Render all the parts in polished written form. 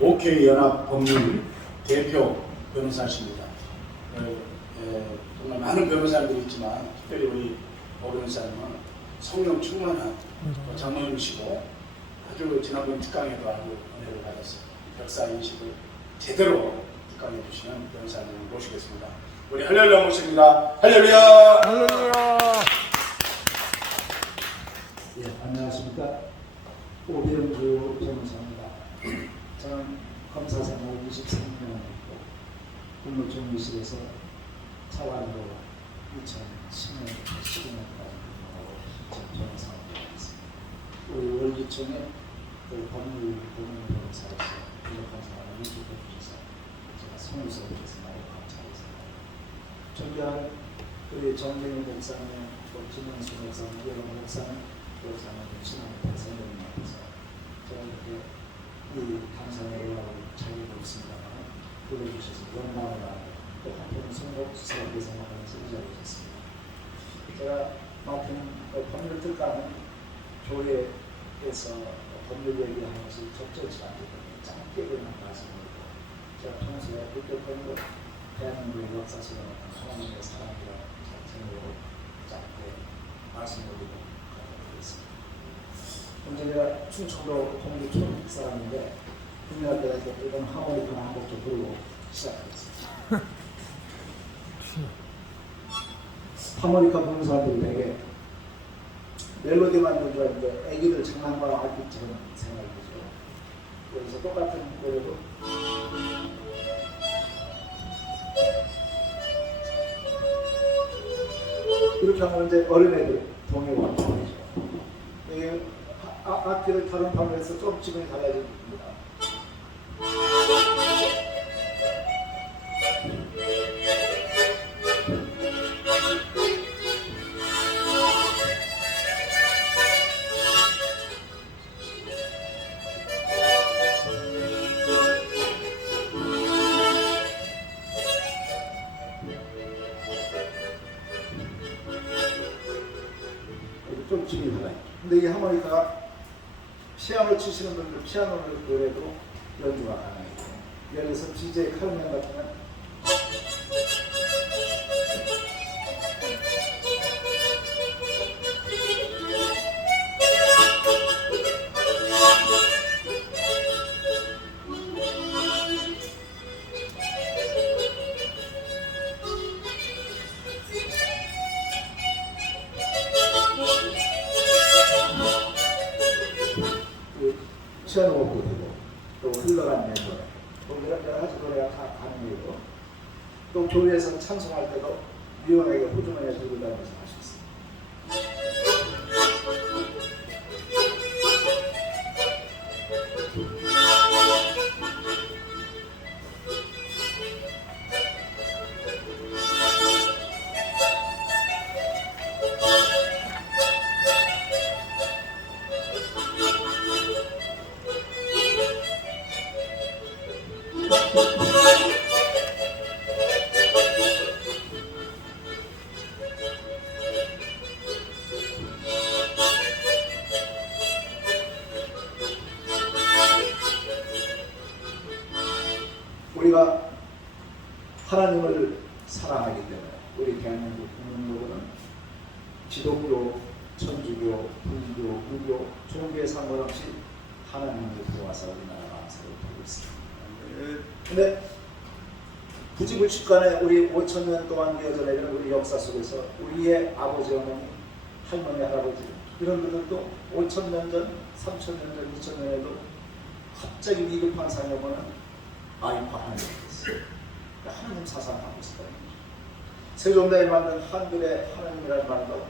OK 연합 법률 대표 변호사십니다. 정말 많은 변호사님들이 있지만 특별히 우리 오 변호사님은 성령 충만한 장로님이시고 아주 지난번 특강에도 아주 은혜를 받았어요. 역사 인식을 제대로 특강해 주시는 변호사님을 모시겠습니다. 우리 할렐루야 모십니다. 할렐루야. 할렐루야. 예, 안녕하십니까. 오병주 변호사입니다. 저는 검사 생활 23년 했고 국무총리실에서 차관으로 2010년부터 12년까지 근무하고 변호사를 했습니다. 우리 월기총의 법률 고문 변호사로서 부족한 사람을 인식해 주셔서 제가 성우석에서 많이 감사하겠습니다. 존경하는 우리 정경희 목사님, 김영수 목사님, 여러 목사님, 그렇다면 신앙의 선생님 앞에서 제가 이렇게 이 당선에 올라올 자격이 없습니다만 불러주셔서 영광을 하고 또 한편은 성복스럽게 생각하면서 이 자리에 있습니다. 제가 맡은 법률 특강은 교회에서 법률 얘기하는 것이 적절치 않기 때문에 짧게 그냥 말씀드리고 제가 평소에 느꼈던 것 대한민국의 역사 속에 하나님의 사랑이라는 자체로 짧게 말씀드리고 먼저 제가 충청도 동두촌 사람인데 국민학교 다닐 때 이번 하모니카나 한 곡 좀 부르고 시작하겠습니다. 하모니카 부르는 사람들이 되게 멜로디만 연주하는데 애기들 장난감 알기처럼 생각이 되죠. 그래서 똑같은 노래도 이렇게 하면 이제 어린애들 동요가 나오죠. 악기를 다른 방면에서 좀 지금이 달라집니다. 좀 지금이 달라요. 근데 이 하모니카가 피아노 치시는 분들 피아노 노래도 연주가 가능해요. 예를 들어서 DJ 카르멘 같으면 피아노 곡도 되고 또 흘러간 노래 또 여러 가지 노래가 다 가능해요. 또 교회에서 찬송할 때도 위원에게 호주머니에 들고 다니면서 할 수 있습니다. 우리가 하나님을 사랑하기 때문에 우리 대한민국 국민들은 기독교, 천주교, 불교, 무교, 종교에 상관없이 하나님을 도와서 우리나라가 살아가고 있습니다. 근데 부지불식간에 우리 5,000년 동안 이어져 내려는 우리 역사 속에서 우리의 아버지, 어머니, 할머니, 할아버지 이런 분들도 5,000년 전, 3,000년 전, 2,000년에도 갑자기 위급한 상황이 오면 아이고 하나님 됐어요. 하나님 사상하고 있어요. 세종대에 만든 한글의 하나님이라는 말도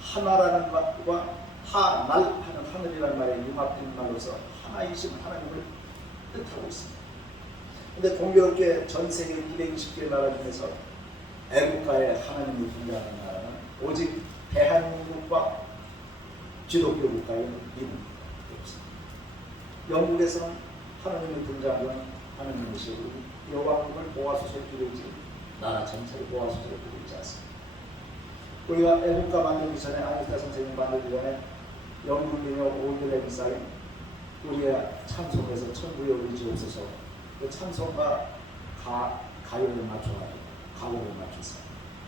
하나라는 말과 하날하는 하늘이라는 말의 융합된 말로서 하나이신 하나님을 뜻하고 있습니다. 근데 공교롭게 전 세계 220개 나라 중에서 애국가에 하나님이 등장하는 나라는 오직 대한민국과 기독교 국가인 미국입니다. 영국에서는 하나님이 등장하면 하나님이시고 여왕국을 모아소서 기르지 나라 전체를 모아소서 기르고 있지 않습니다. 우리가 애국가 만들기 전에 아니타 선생님 만들기 전에 영국인의 올드레인사인 우리의 찬송에서 천국에 우리 주옵소서. 그 찬송과 가요를 맞춰가지고 가곡을 맞춰서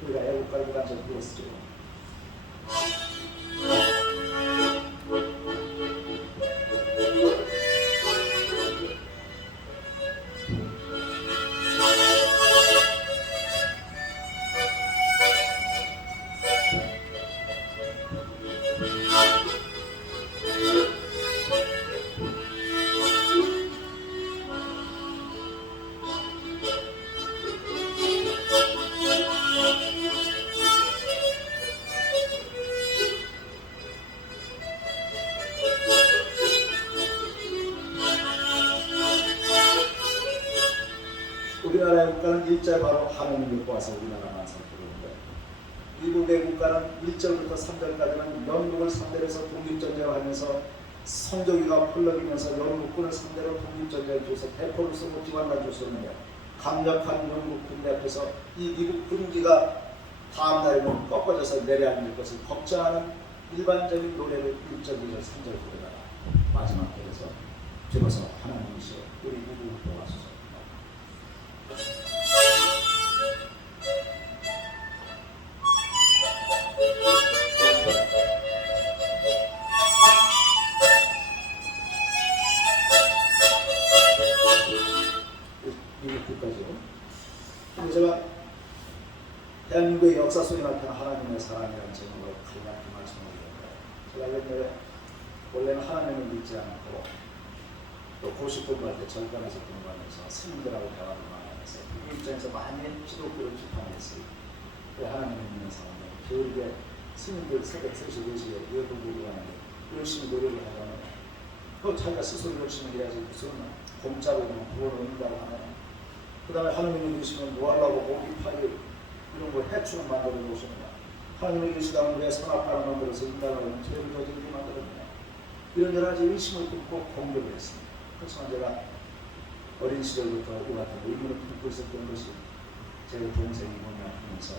우리가 애국가를 가지고 불렀죠. 우리나라의 국가는 일절 바로 하느님을 보아서 우리나라만 살펴보는데 미국의 국가는 1절부터 3절까지는 영국을 상대로 해서 독립전쟁을 하면서 성조기가 펄럭이면서 영국군을 상대로 독립전쟁을 해서 대포를 쏘고 기관단 줬었는데 강력한 영국 군대 앞에서 이 미국 군기가 다음 날에는 꺾어져서 내려앉을 것을 걱정하는 일반적인 노래를 1절, 2절, 3절 부르다가 마지막 절에서 비로소 하나님이시여 우리 미국을 도와주소서. 근데 제가 대한민국의 역사 속에 나타난 하나님의 사랑이라는 제목으로 간략히 말씀을 드렸는데 제가 옛날에 원래는 하나님을 믿지 않고 또 고시 공부할 때 절간에서 공부하면서 스님들하고 대화를 많이 하면서 그 입장에서 많이 기독교를 비판했어요. 하나님을 믿는 사람들 겨울에 스님들 새벽 3시, 4시에 예불 부르고 하는데 열심히 노력을 하려면 또 자기가 스스로 열심히 해야지 무슨 공짜로 그냥 구원을 얻는다고 하면 그 다음에 하나님이 계시면 뭐 하려고 오기파리 이런 걸 해충을 만들어 놓으시느냐. 하나님이 계시다면 왜 선악과를 만들어서 인간을 죄를 저지르게 만들었느냐. 이런 여러 가지 의심을 품고 공격을 했습니다. 그렇지만 제가 어린 시절부터 이 같은 의문을 품고 있었던 것이 제 동생이 뭐냐 하면서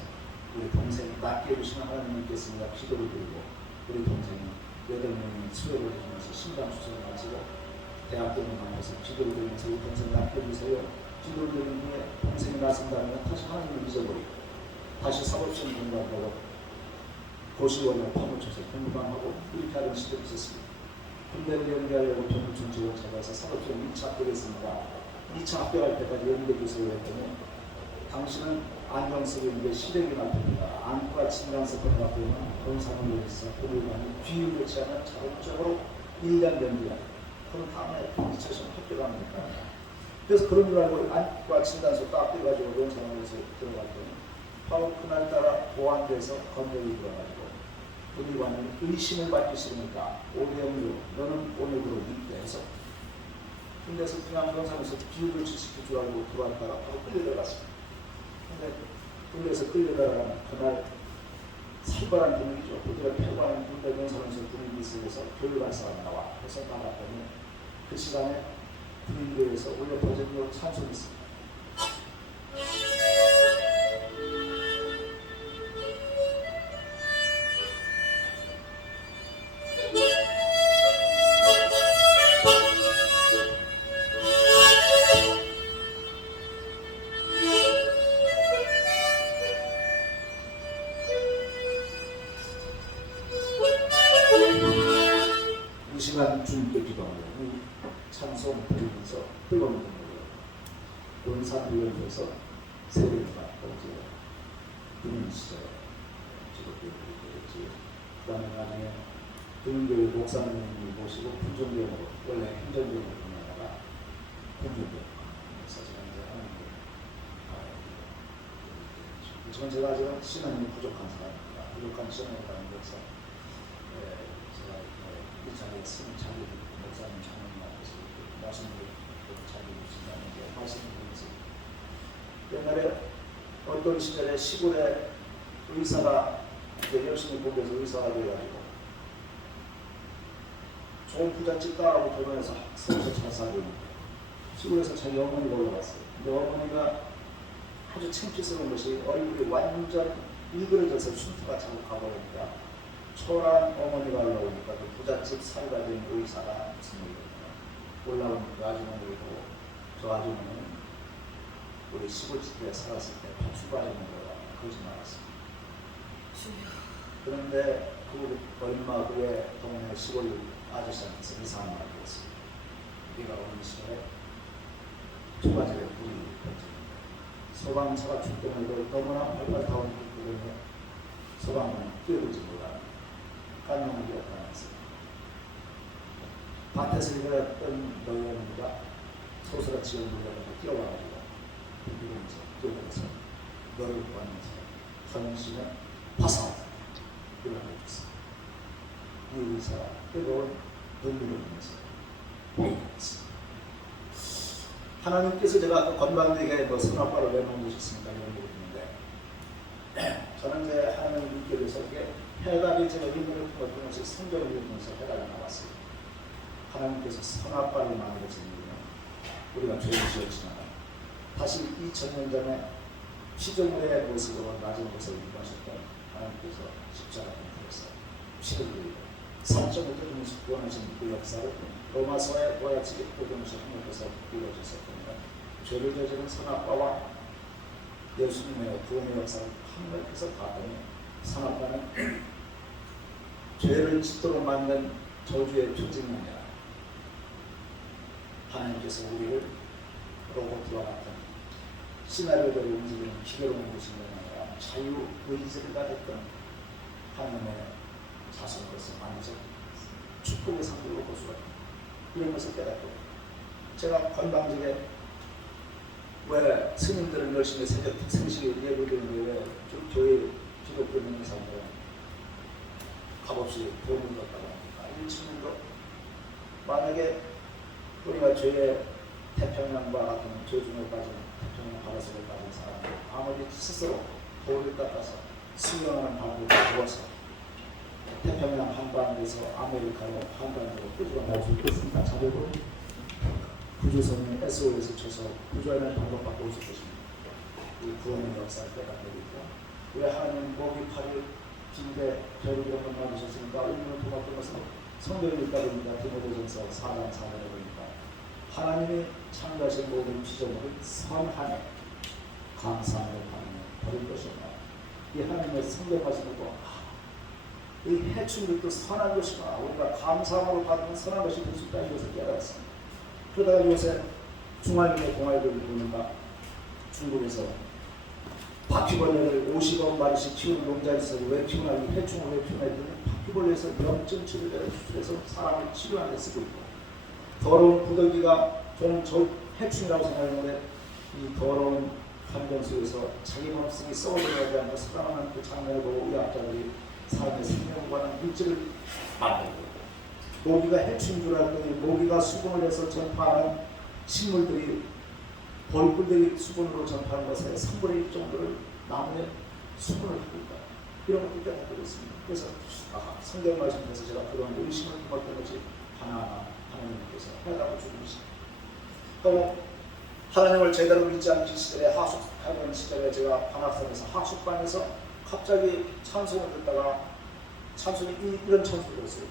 우리 동생이 낫게 해주시는 하나님께서 기도를 드리고 우리 동생이 8명이 수혈을 해주면서 심장수술을 마치고 대학교를 만나서 기도를 드리면서 우리 동생 낫게 해주세요. 기도를 드린 후에 동생이 나선다면 다시 하나님을 잊어버리고 다시 사법시험 공부하고 고시원을 파묻혀서 공부하고 이렇게 하는 시절이 있었습니다. 군대를 연기하려고 동부청 지원 찾아서 사법시험 2차 합격했습니다. 2차 합격할 때까지 연기해주세요 했더니 당신은 안경쓰기인데 시력이 나쁩니다. 안과 진단서를 갖고 있는 검사를 위해서 보류관이 비율을 취하면 자동적으로 1년 연기야. 그럼 다음에 2차 시험 합격합니까? 그래서 그런 줄 알고 안과 진단서 딱 떼가지고 논산원에서 들어갔더니 바로 그날따라 보안돼서 건조기 들어가지고 군의관이 의심을 받기 싫으니까 오대영료 너는 오늘부로 입대해서 군대에서 그냥 논산에서 비율을 지킬 줄 알고 들어왔다가 바로 끌려 들어갔습니다. 근데 군대에서 끌려 들어가면 그날 살벌한 분위기죠. 그들을 패고하는 군대 논산에서 분위기 속에서 교육할 사람 나와 해서 나갔더니 그 시간에 군인교에서 올려 퍼져서 찬송이 있습니다. 이 시간 주님께 기도하고 찬송 드리면서 뜨거운 눈물로 논산 의원에서 세례가 어제 군인 시절 기독교를 드렸지. 그 다음에 나중에 군인교회 목사님이 모시고 군정교회로 원래 행정교회로 보내다가 군정교회에서 제가 이제 하는 게 그렇지만 제가 아직은 신앙이 부족한 사람입니다. 부족한 신앙을 가는 것은 제가 이 자리에 쓰는 자리 목사님 장로님 앞에서 말씀을 자리에 주신다는 게 말씀드리면서 옛날에 어떤 시절에 시골에 의사가 이제 열심히 공부해서 의사가 되어가지고 좋은 부잣집 딸하고 결혼해서 서울에서 잘 살고 있는데 시골에서 자기 어머니가 올라갔어요. 근데 어머니가 아주 창피스러운 것이 얼굴이 완전 일그러져서 흉터가 자꾸 가버리니까 초라한 어머니가 올라오니까 그 부잣집 살이가 된 의사가 무슨 일이냐 올라온 그 아주머니를 보고 저 아주머니는 우리 시골집에 살았을 때 박수바라는 거라 거짓말했습니다. 그런데 그 얼마 후에 동네 시골 아저씨한테서 이상한 말을 했어요. 우리가 어느 시절에 초가집에 불이 던집니다. 소방차가 출동해도 너무나 발발타온 불길에 소방은 뛰어들지 못하는 깐용을 기억하면서 밭에서 일어났던 노인과 소스라치게 물러가서 뛰어와가지고 이러면서 뛰어들어서 너를 구하면서 전신에 화상 일어나고 있었어요. 이 의사가 뜨거운 눈물을 흘리면서 보이겠습니다. 하나님께서 제가 건방지게 뭐 선악과를 왜 만드셨습니까? 이런 물어보는데 저는 이제 하나님을 믿게 돼서 이게 해답이 제가 인문을 통해서 성경을 읽으면서 해답이 나왔어요. 하나님께서 선악과를 만드신 이유는 우리가 죄를 지었지만 다시 2000년 전에 피조물의 모습으로 낮은 곳을 입으셨던 하나님께서 십자가를 들어서 피를 흘리고 산점을 뜯으면서 구원하신 그 역사를 로마서의 보야지 보존시 하나님께서 이루어졌었습니다. 죄를 저지른 선악과와 예수님의 구원의 역사를 하나님께서 봤더니 선악과는 죄를 짓도록 만든 저주의 표징이 아니라 하나님께서 우리를 로봇과 같은 시나리오대로 움직이는 기계로 만드신 것이 아니라 자유의지를 가졌던 하나님의 자손으로서 만드신 축복의 상태로 볼 수가 있습니다. 이런 것을 깨닫고 제가 건방지게 왜 스님들은 열심히 새벽 생식에 예불드는데 왜 교회 기독교 있는 사람들은 값없이 돈을 걷다고 합니까? 이 친구도 만약에 우리가 죄의 태평양과 같은 죄 중에 빠진 태평양 바다속에 빠진 사람들 아무리 스스로 돌을 닦아서 수영하는 방법을 배워서 태평양 한반도에서 아메리카로 한반도로 꾸준히 날 수 있겠습니까? 자료도 구조선이 SOS에 쳐서 구조하는 방법밖에 없을 것입니다. 이 구원의 역사를 깨닫으니까 왜 하나님 목이 팔을 긴데 별을 이런 것 만드셨으니까 의문을 도맡은 것은 성경을 읽다 보니까 디모데전서 4장 4절에 보니까 하나님이 창조하신 모든 피조물을 선하게 감사하는 하나님을 버릴 것이구나. 이 하나님의 성경 말씀을 보고 이 해충들도 선한 것이구나. 우리가 감사함으로 받는 선한 것이 될 수 있다는 것을 깨달았습니다. 그러다가 요새 중화민의 공화국을 보니까 중국에서 바퀴벌레를 50억 마리씩 키우는 농장에서 왜 키우나 이 해충을 왜 키우나 했더니 바퀴벌레에서 염증 치료제를 수출해서 사람을 치료하는 데 쓰고 있고 더러운 구더기가 저는 저 해충이라고 생각하는데 이 더러운 환경 속에서 자기 몸속이 썩어들어가지 않고 살아나는 그 장면을 보고 의학자들이 사람의 생명을 관한 물질을 만들고 모기가 해충인 줄 알았더니 모기가 수분을 해서 전파하는 식물들이 벌꿀들이 수분으로 전파하는 것에 3분의 1 정도를 나무에 수분을 하고 있다. 이런 것도 깨닫고 있습니다. 그래서 성경 말씀에서 제가 그런 의심을 품었던 것이 하나하나 하나님께서 해답을 주고 있습니다. 또 하나님을 제대로 믿지 않기 시절에 하숙하는 시절에 제가 관악산에서 하숙반에서 갑자기 찬송을 듣다가 찬송이 이런 찬송을 들었어요.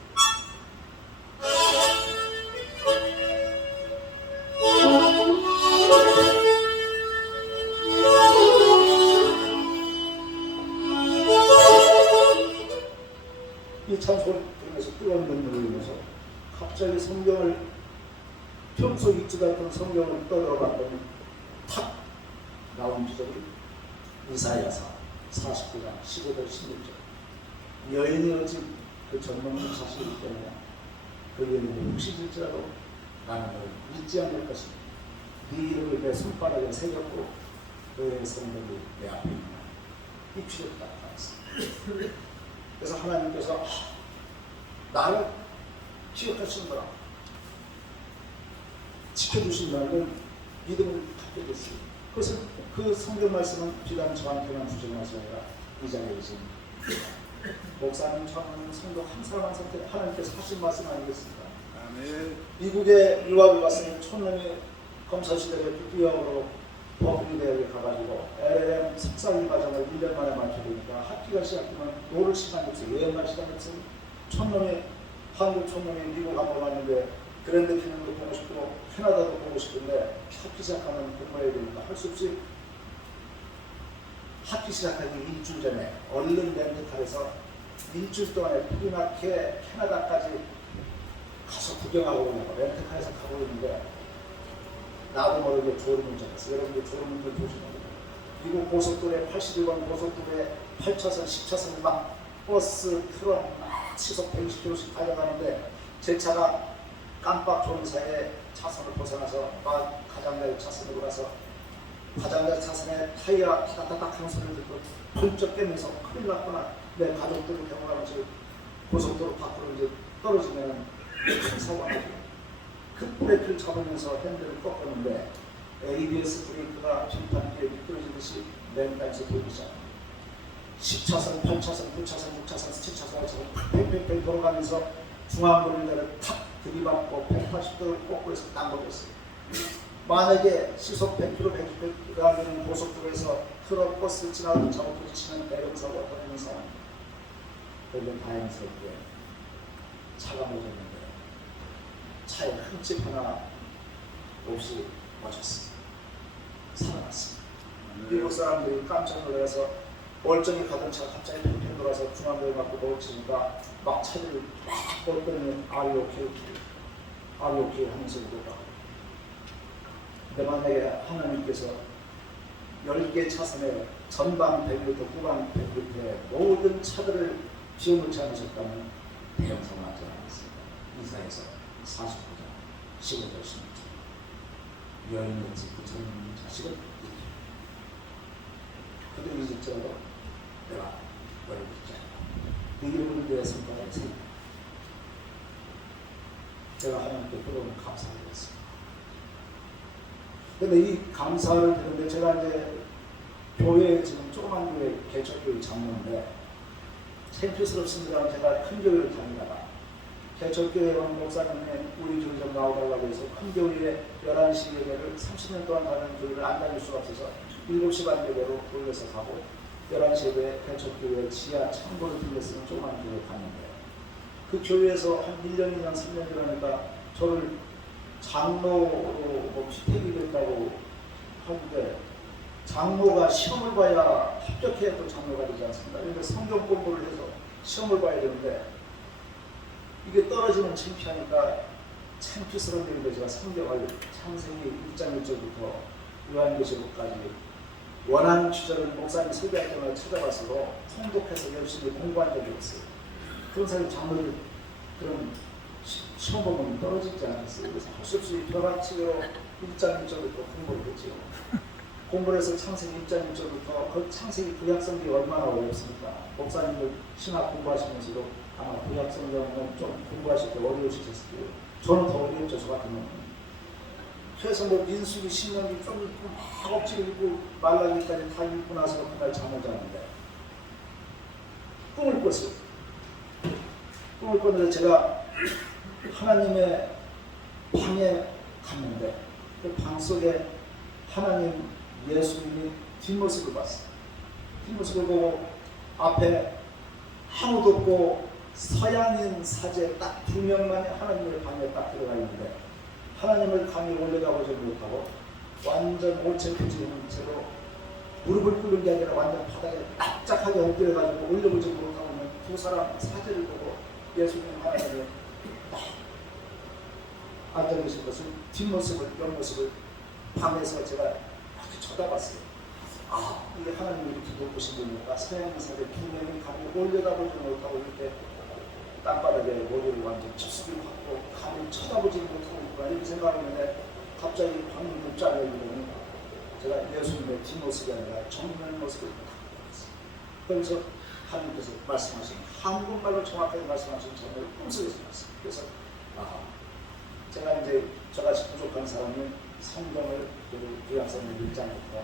이 찬송을 들으면서 뜨거운 눈물을 흘리면서 갑자기 성경을 평소 읽지도 않던 성경을 떠들어봤더니 탁 나온 기절이 이사야서 49장 15절 16절 여인이 어찌 그 젊은 자식이기 때문에 그 여인이 혹시질지라도 나는 너를 잊지 않을 것입니다. 네 이름을 내 손바닥에 새겼고 너의 성벽이 내 앞에 있는 이 피를 딱 받았습니다. 그래서 하나님께서 나를 기억하시는구나 지켜주신다는 믿음을 갖게 됐습니다. 그래서 그 성경 말씀은 비단 저한테만 주신 말씀이 아니라 이 자리에 계신 목사님, 저는 성도 한 사람 한 사람한테 하나님께서 하신 말씀 아니겠습니까? 아멘. 미국에 유학을 갔으면 촌놈이 검사시대에 뉴욕으로 버클리 대학에 가가지고 LLM 석사일 과정을 1년 만에 맞춰야 되니까 학기가 시작되면 놀을 시간이 없어요. 여행할 시간이 없어요. 촌놈이 한국 촌놈이 미국 한번 갔는데 그랜드 캐년도 보고 싶고 캐나다도 보고 싶은데 학기 시작하면 공부해야 되니까 할 수 없이 학기 시작하기 일주일 전에 얼른 렌트카에서 일주일 동안에 프리마켓 캐나다까지 가서 구경하고 오는 거 렌트카에서 가고 있는데 나도 모르게 졸음운전 했어. 여러분들 졸음운전 조심하고 미국 고속도로에 81번 고속도로에 8차선 10차선 막 버스 트럭 막 시속 120km씩 달려가는데 제 차가 깜빡 졸은 사이에 차선을 벗어나서 막 가장자리 차선으로 가서 가장자리 차선에 타이어 타닥타닥 하는 소리를 듣고 펄쩍 깨면서 큰일 났구나. 내 가족들을 경험하면서 고속도로 밖으로 이제 떨어지면 큰 사고가 나죠. 급브레이크를 잡으면서 핸들을 꺾었는데 ABS 브레이크가 빙판기에 미끄러지듯이 맨땅에서 돌기 시작합니다. 10차선, 8차선, 9차선, 6차선, 7차선, 5차선 팽팽팽 돌아가면서 중앙거리를 탁 들이받고 180도를 거꾸로해서 땅거렸어요. 만약에 시속 100km, 100km 가는 고속도로에서 트럭, 버스 지나가는 잘못 부딪히면 대형사고가 터지는 상황. 그런데 다행스럽게 차가 멎었는데 차에 흠집 하나 없이 멎었어요. 살아났습니다. 미국 사람들이 깜짝 놀라서 멀쩡히 가던 차가 갑자기 팽팽 돌아서 중앙도에 맞고 멈추니까 막 차들을 막 뻗더니 Are you okay 하면서 이러다가 근데 만약에 하나님께서 10개 차선에 전방 100m, 후방 100m에 모든 차들을 지어놓지 않으셨다면 대형사고 나지 않았습니다. 이사에서 49장, 15절, 16절 여인의 집, 부처님 자식은 그들이 질지라도 내가 너를 믿지 않아. 그 이름을 내 손가락에 세우고 제가 하나님께 그동안 감사를 했습니다. 근데 이 감사를 드는데 제가 이제 교회 지금 조그만 교회 개척교회 장로인데 창피스럽습니다. 제가 큰 교회를 다니다가 개척교회 원 목사님이 우리 교회 좀 나오달라고 해서 큰 교회에 11시 예배를 30년 동안 가는 교회를 안 다닐 수가 없어서 7시 반 예배로 돌려서 가고 11시 예배에 개척교회 지하 창고를 들렸으면 조그만 교회 갔는데 그 교회에서 한 1년, 2년, 3년 지나니까 저를 장로로 뭐 피택이 됐다고 하는데 장로가 시험을 봐야 합격해야 또 장로가 되지 않습니까? 그런데 성경 공부를 해서 시험을 봐야 되는데 이게 떨어지면 창피하니까 창피스러운 일인데 제가 성경을 창세기 1장 1절부터 요한계시록까지 원한 주제를 목사님 설교할 때마다 찾아가서 통독해서 열심히 공부한 적이 있어요. 그런 사람이 장로들 그런 시험 보면 떨어지지 않았어요. 그래서 할 수 없이 벼락치기로 1장 1절부터 공부를 했죠. 공부를 해서 창세기 1장 1절부터 그 창세기 구약성경이 얼마나 어렵습니까? 목사님들 신학 공부하시면서도 아마 구약성경은 좀 공부하실 때 어려우시겠을 거예요. 저는 더 어려웠죠. 저 같은 경우는. 그래서 뭐 민수기 신명기 좀 읽고 막 억지로 읽고 말라기까지 다 읽고 나서 그날 잠을 자는데 꿈을 꿨어요. 꿈을 꿨는데 제가 하나님의 방에 갔는데 그 방 속에 하나님 예수님이 뒷모습을 봤어요. 뒷모습을 보고 앞에 아무도 없고 서양인 사제 딱 2명만이 하나님의 방에 딱 들어가 있는데 하나님을 감히 올려다보지 못하고 완전 올체표지는 채로 무릎을 꿇는 게 아니라 완전 바닥에 납작하게 엎드려가지고 올려보지 못하고 있는 두 사람 사제를 보고 예수님 하나님이 앉아계신 것을 뒷모습을 옆모습을 밤에서 제가 이렇게 쳐다봤어요. 아, 이게 하나님이 이렇게 높으신 분이니까 서양인 사제 2명이 감히 올려다보지 못하고 이렇게 땅바닥에 머리를 완전 칩수를 받고 감히 쳐다보지 못하고 있구나 이렇게 생각했는데 갑자기 방문을 짜내더니 제가 예수님의 뒷모습이 아니라 정면 모습을 딱 봤어요. 그래서 하나님께서 말씀하신 한국말로 정확하게 말씀하신 정말 꿈속에서 봤어요. 그래서 제가 이제 저같이 부족한 사람이 성경을 구약성경 1장부터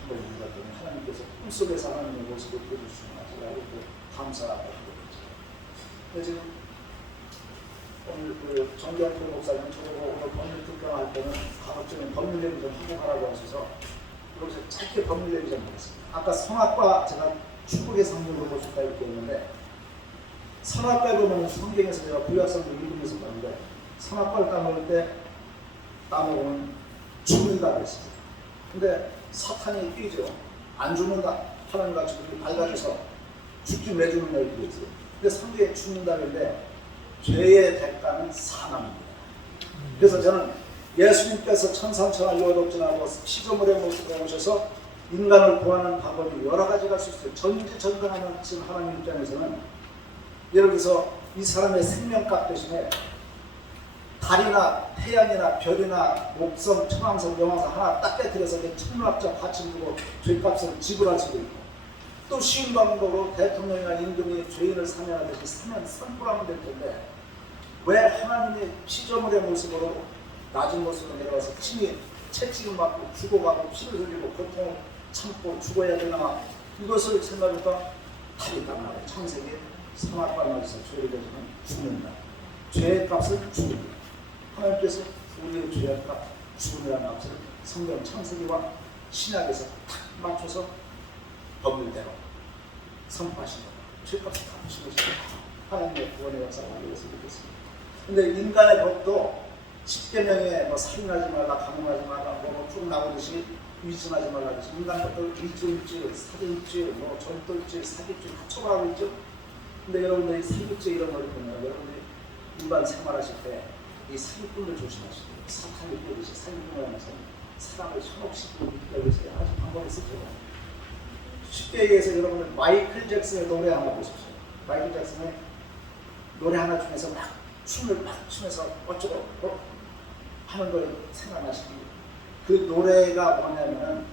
한번 읽었더니 하나님께서 꿈속에서 하나님의 모습을 보여주시구나 제가 이렇게 감사하고 그래서 지금 오늘 그 정경표 목사님 저보고 오늘 법률 특강할 때는 가급적이면 법률 얘기 좀 하고 가라고 하셔서 여기서 짧게 법률 얘기 좀 하겠습니다. 아까 성악과 제가 축복의 성경을 보고 싶다 이렇게 했는데 성악과에 보면 성경에서 제가 구약성경 읽으면서 봤는데 선악과를 따먹을 때 따먹으면 죽는다 그랬습니다. 근데 사탄이 뛰죠. 안 죽는다. 하나님과 죽음이 밝아져서 죽기 내주는 날 그랬어요. 근데 상대에 죽는다는데 죄의 대가는 사망입니다. 그래서 저는 예수님께서 천상천하 유업없진하고 피조물의 모습으로 오셔서 인간을 구하는 방법이 여러 가지가 있을 수 있어요. 전지전능하는 하나님 입장에서는 예를 들어서 이 사람의 생명값 대신에 달이나 태양이나 별이나 목성, 천왕성, 영왕성 하나 딱 깨뜨려서 천문학적 가치를 두고 죄값을 지불할 수도 있고, 또 쉬운 방법으로 대통령이나 임금이 죄인을 사면하듯이 사면 선고하면 될 텐데 왜 하나님의 피조물의 모습으로 낮은 모습으로 내려와서 친히 채찍을 맞고 죽어가고 피를 흘리고 고통을 참고 죽어야 되나, 이것을 생각하니까 답이 있단 말이에요. 창세기 선악과 맞아서 죄를 저지르면 죽는다. 죄의 값을 죽는다. 하나님께서 우리의 죄의 값, 죽음이라는 값을 성경 창세기와 신약에서 탁 맞춰서 법률대로 선포하신 겁니다. 죄값을 다 주시고 하나님의 구원의 역사가 이것을 믿겠습니다. 근데 인간의 법도 10계명에 뭐 살인하지 말라, 강요하지 말라, 쭉 나오듯이 위증하지 말라, 인간 것도 위증죄, 살인죄, 뭐 절도죄, 사기죄 다 처벌하고 있죠. 근데 여러분들이 사기죄 이런 걸 보면 여러분들이 일반 생활하실 때 이 사기꾼을 조심하시고, 사탄이 뛰듯이 사기꾼을 하면서 사람을 현혹시 믿게 위해서 아주 방법이 쓰죠. 쉽게 얘기해서 여러분들 마이클 잭슨의 노래 하나 보십시오. 마이클 잭슨의 노래 하나 중에서 막 춤을 막 추면서 어쩌고 하는 걸 생각하시기, 그 노래가 뭐냐면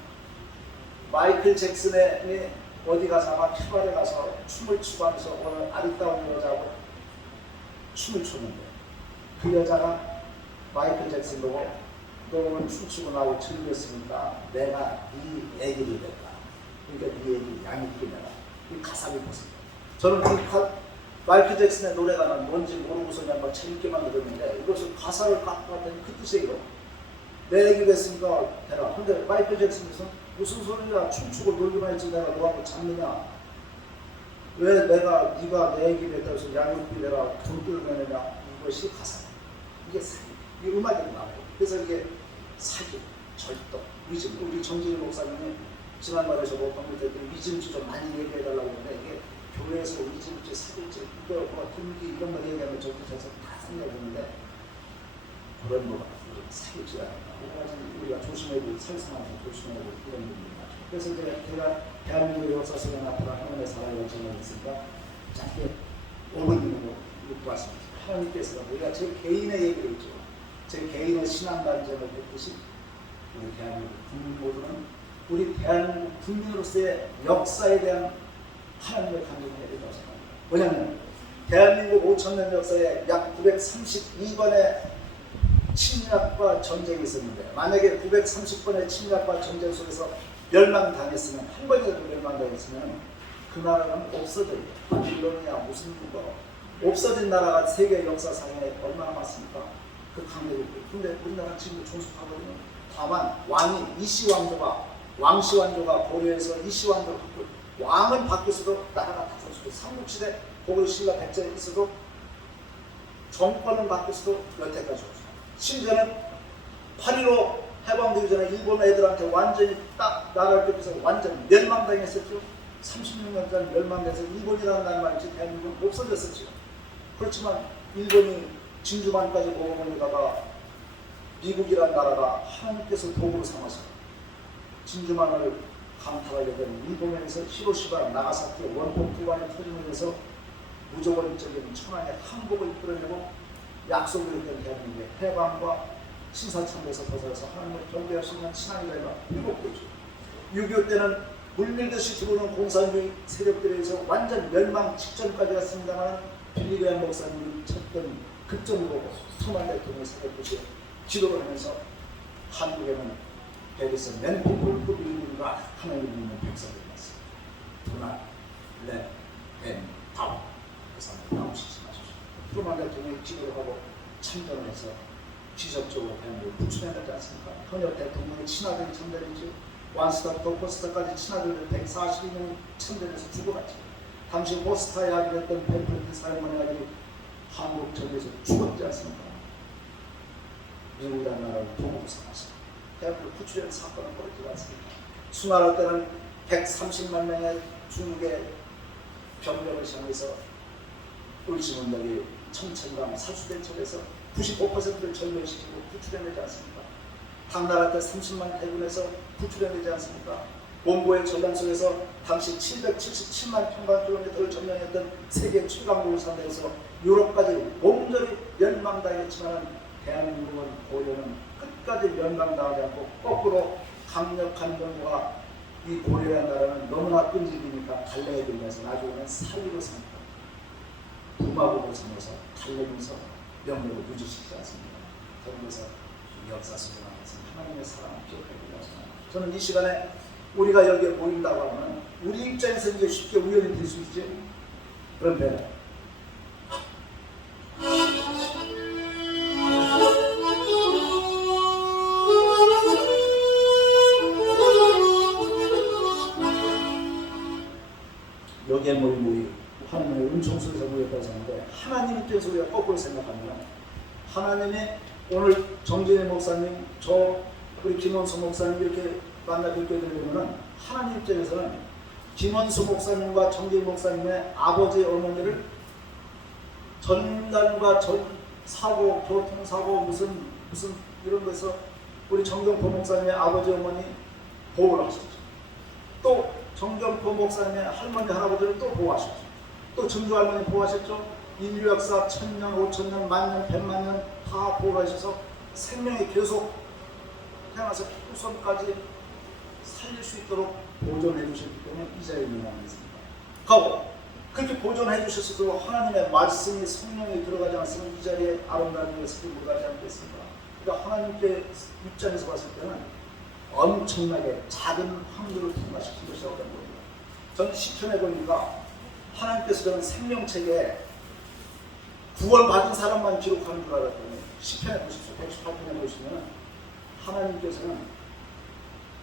마이클 잭슨의 어디 가서 아마 캐바레 가서 춤을 추고 하면서 오늘 아리따운 여자하고 춤을 추는데 그 여자가 마이클 잭슨 보고 너 오늘 춤추고 나하고 즐겼으니까 내가 네 애기를 낼까, 그러니까 네 애기 양육비 내라, 이 가사를 보세요. 저는 그 마이클 잭슨의 노래가 난 뭔지 모르고서 그냥 막 재밌게만 들었는데 이것을 가사를 갖고 왔더니 그 뜻이에요. 내 얘기 됐으니까 해라. 근데 마이클 잭슨에서 무슨 소리야, 춤추고 놀기만 했지 내가 너하고 잡느냐, 왜 내가 네가 내 얘기 됐다고 해서 양육비 내라 돈 끌어내느냐, 이것이 가사예요. 이게 사기, 이게 음악이 나와요. 그래서 이게 사기, 절도, 위증. 우리 정진일 목사님이 지난번에 저거 방금 때 위증주 좀 많이 얘기해달라고 했는데 이게 교회에서 위증죄, 사기죄, 이거 뭐 등기 이런 거 얘기하면 저기서 다 생각했는데 그런 거가 사기죄야. 우리가 조심해야 될, 살상하고 조심해야 될 그런 부분입니다. 그래서 이제 제가 대한민국 역사 속에 나타난 하나님의 사랑을 전하겠습니다. 짧게 5분으로 읽고 왔습니다. 하나님께서 우리가 제 개인의 얘기를 했죠. 제 개인의 신앙반전을 했듯이 우리 대한민국 국민 모두는 우리 대한민국 국민으로서의 역사에 대한 하나님의 감동을 해야 된다고 생각합니다. 왜냐하면 대한민국 5,000년 역사에 약 932번의 침략과 전쟁이 있었는데 만약에 930번의 침략과 전쟁 속에서 멸망당했으면, 한 번이라도 멸망당했으면 그 나라는 없어져요. 바빌론이야 무슨 거 없어진 나라가 세계 역사상에 얼마나 많습니까? 그 강대국들. 근데 우리나라는 지금도 존속하거든요. 다만 왕이 이시왕조가, 왕시왕조가 고려해서 이시왕조가 왕은 바뀌어서도 나라가 다 존속해. 삼국시대 고려 신라 백제 있어도 정권은 바뀌어서도 여태까지 존속. 심지어는 8.15 해방되기 전에 일본 애들한테 완전히 딱 나라를 뺏겨서 완전 멸망당했었죠. 36년간 멸망돼서 일본이라는 나라만 있지 대한민국은 없어졌었죠. 그렇지만 일본이 진주만까지 먹어보려다가 미국이라는 나라가 하나님께서 도구로 삼아서 진주만을 강탈하게 된 일본에서 히로시마, 나가사키 원폭 두반의 터짐을 해서 무조건적인 천황의 항복을 이끌어내고 약속을 했던 대한민국의 해방과 신사참배에서 벗어나서 하나님을 경배할 수 있는 신앙이라 회복되죠. 6.25 때는 물밀듯이 들어오는 공산주의 세력들에 의해서 완전 멸망 직전까지 갔습니다만 빌리그레엄 목사님이 쳤던 급전을 보고 트루먼 대통령이 생각듯이 기도를 하면서 한국에는 베리슨 맨피플급 인민과 하나님을 믿는 백성들이 있습니다. 도나, 렛, 벤, 다운 그 사람을 나오시지 마십시오. 트루먼 대통령이 기도를 하고 참전을 해서 지속적으로 대한민국을 구출해내지 않습니까? 현역 대통령의 친아들이 참전이죠. 완스타부터 포스터까지 친아들을 142명이 참전해서 죽어갔죠. 당시 모스타에 합의했던 벤프레트 사회문의 아들이 한국 전에서 죽었지 않습니까? 미국이라는 나라를 도구로 삼았습니다. 대한민국 구출현 사건은 벌어지지 않습니다. 수많을 때는 130만 명의 중국의 병력을 향해서 을지문덕이 청천강 살수대첩에서 95%를 전멸시키고 구출해내지 않습니까? 당나라 때 30만 대군에서 구출해내지 않습니까? 몽고의 전란 속에서 당시 777만 평방킬로미터를 점령했던 세계 최강국을 상대해서 유럽까지 온전히 멸망당했지만 대한민국은 고려는 끝까지 멸망당하지 않고 거꾸로 강력한 정부가 이 고려라는 나라는 너무나 끈질기니까 달래야 되면서 나중에는 살리고 삽니다. 부마고를 삼아서 달래면서 명령을 유지시키지 않습니다. 그러면서 역사 속에 나와서 하나님의 사랑을 기억하기 위해서 저는 이 시간에 우리가 여기에 모인다고 하면 우리 입장에서 이게 쉽게 우연히 될 수 있죠. 그런데 여기에 모인 우리 하나님의 은총 속에서 모였다고 하는데 하나님 입장에서 우리가 거꾸로 생각하면 하나님이 오늘 정진희 목사님, 저 우리 김원수 목사님 이렇게 만나 뵙게 되면 하나님 입장에서는 김원수 목사님과 정진희 목사님의 아버지 어머니를 전단과 전 사고, 교통사고 무슨 이런 거에서 우리 정경포 목사님의 아버지 어머니 보호를 하셨죠. 또 정경포 목사님의 할머니 할아버지를 또 보호하셨죠. 또 증조 할머니 보호하셨죠. 인류 역사 1000년, 5000년, 만년, 100만 년 다 보호하셔서 생명이 계속 태어나서 후손까지 살릴 수 있도록 보존해 주셨기 때문에 이 자리에 있는 거 아니겠습니까? 하고 그렇게 보존해 주셨어도 하나님의 말씀이 성령이 들어가지 않으면 이 자리에 아름다운 것을 못하지 않겠습니까? 그러니까 하나님께 입장에서 봤을 때는 엄청나게 작은 확률을 통과시킨 것이라고 하는 겁니다. 저는 시편에 보니까 하나님께서 저는 생명책에 구원 받은 사람만 기록하는 줄 알았더니 시편에 보십시오. 118편에 보시면 하나님께서는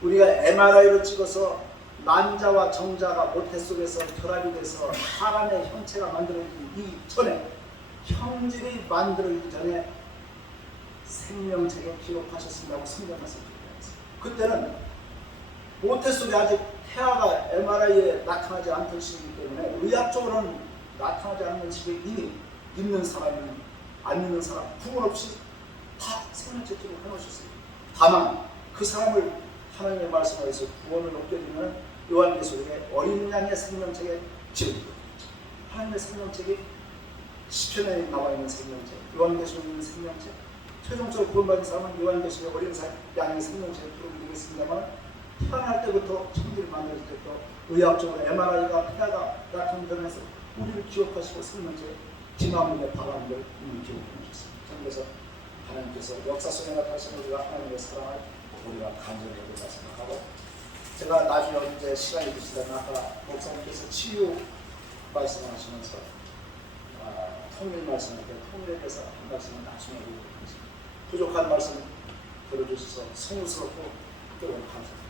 우리가 MRI로 찍어서 난자와 정자가 모태 속에서 결합이 돼서 사람의 형체가 만들어지기 전에 형질이 만들어지기 전에 생명책에 기록하셨습니다고 성경 말씀을 드렸습니다. 그때는 모태 속에 아직 태아가 MRI에 나타나지 않던 시기이기 때문에 의학적으로는 나타나지 않는 시기에 이미 있는 사람은 안 있는 사람 구분 없이 다 생명책 기록을 해놓으셨어요. 다만 그 사람을 하나님의 말씀에서 구원을 얻게 되면 요한계시록에 어린 양의 생명책에 기록이 됩니다. 하나님의 생명책이 시편에 나와 있는 생명책, 요한계시록에 있는 생명책, 최종적으로 구원받은 사람은 요한계시록에 어린 양의 생명책에 기록이 되겠습니다만 태어날 때부터 천지를 만들 때부터 의학적으로 MRI가 태아가 나타나면서 우리를 기억하시고 생명책 기마문에 박아놓은 걸 기록해 주셨습니다. 그래서 하나님께서 역사 속에 나타나신 우리가 하나님의 사랑을 우리가 간절히 해보자 생각하고 제가 나중에 이제 시간이 되시다면 아까 목사님께서 치유 말씀하시면서 통일 말씀할 때 통일에 대해서 한 말씀을 나중에 드리겠습니다. 부족한 말씀 들어주셔서 성스럽고 뜨거운 감사합니다.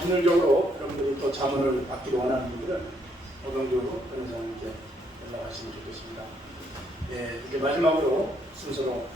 법률적으로 여러분들이 또 자문을 받기를 원하는 분들은 법률적으로 변호사님께 연락하시면 좋겠습니다. 예, 이제 마지막으로 순서로